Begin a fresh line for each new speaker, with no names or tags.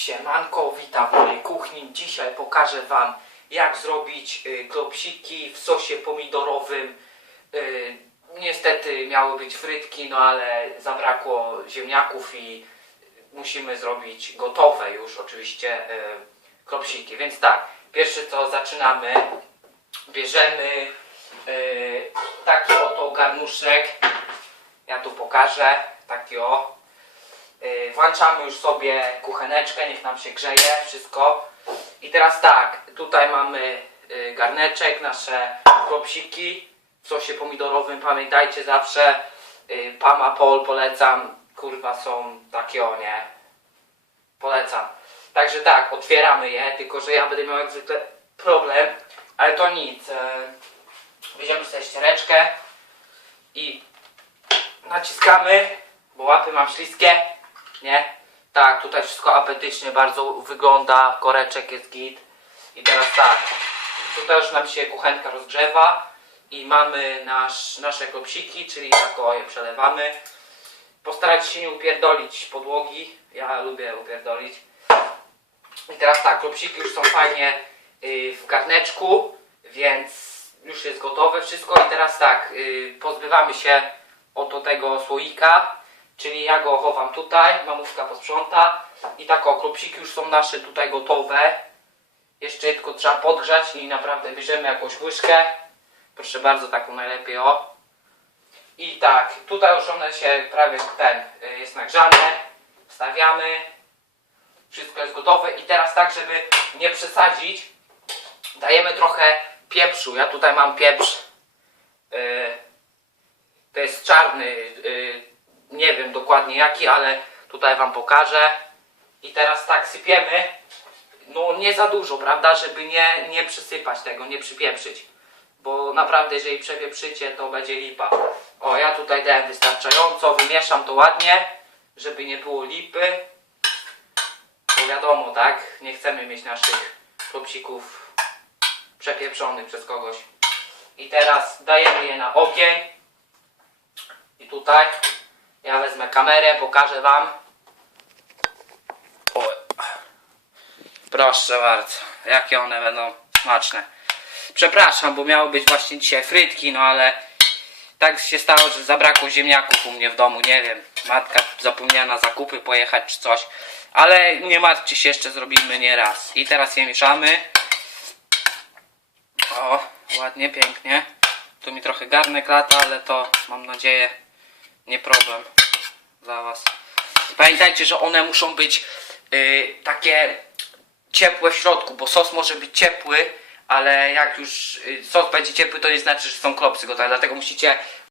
Siemanko, witam w mojej kuchni. Dzisiaj pokażę Wam jak zrobić y, klopsiki w sosie pomidorowym. Y, niestety miały być frytki, no ale zabrakło ziemniaków i musimy zrobić gotowe już oczywiście y, klopsiki. Więc tak, pierwsze co zaczynamy, bierzemy taki oto garnuszek. Ja tu pokażę, taki o. Yy, Włączamy już sobie kucheneczkę, niech nam się grzeje wszystko. I teraz tak, tutaj mamy yy, garneczek, nasze klopsiki w sosie pomidorowym. Pamiętajcie zawsze, yy, Pama Pol polecam, kurwa są takie o nie. Polecam. Także tak, otwieramy je, tylko że ja będę miał jak zwykle problem, ale to nic. Weźmiemy sobie ściereczkę i naciskamy, bo łapy mam śliskie, nie? Tak, tutaj wszystko apetycznie bardzo wygląda, koreczek jest git. I teraz tak, tutaj już nam się kuchenka rozgrzewa i mamy nasz, nasze klopsiki, czyli tak o je przelewamy. Postarać się nie upierdolić podłogi, ja lubię upierdolić. I teraz tak, klopsiki już są fajnie y, w garneczku, więc już jest gotowe wszystko. I teraz tak, y, pozbywamy się oto tego słoika, czyli ja go chowam tutaj, mamówka posprząta. I tak o, już są nasze tutaj gotowe. Jeszcze je tylko trzeba podgrzać i naprawdę bierzemy jakąś łyżkę. Proszę bardzo, taką najlepiej o. I tak, tutaj już one się prawie ten y, jest nagrzane. Wstawiamy. Wszystko jest gotowe i teraz tak, żeby nie przesadzić, dajemy trochę pieprzu. Ja tutaj mam pieprz. Yy, to jest czarny. Yy, nie wiem dokładnie jaki, ale tutaj wam pokażę. I teraz tak sypiemy. No nie za dużo, prawda? Żeby nie, nie przysypać tego, nie przypieprzyć. Bo naprawdę jeżeli przepieprzycie, to będzie lipa. O, ja tutaj dałem wystarczająco, wymieszam to ładnie, żeby nie było lipy. Bo wiadomo, tak? Nie chcemy mieć naszych klopsików przepieprzonych przez kogoś. I teraz dajemy je na ogień. I tutaj ja wezmę kamerę, pokażę Wam. O. Proszę bardzo, jakie one będą smaczne. Przepraszam, bo miały być właśnie dzisiaj frytki, no ale tak się stało, że zabrakło ziemniaków u mnie w domu, nie wiem. Matka zapomniała na zakupy pojechać czy coś. Ale nie martwcie się, jeszcze zrobimy nie raz. I teraz je mieszamy. O, ładnie, pięknie. Tu mi trochę garnek lata, ale to mam nadzieję nie problem dla Was. Pamiętajcie, że one muszą być y, takie ciepłe w środku, bo sos może być ciepły, ale jak już y, sos będzie ciepły, to nie znaczy, że są klopsy gotowe. Dlatego musicie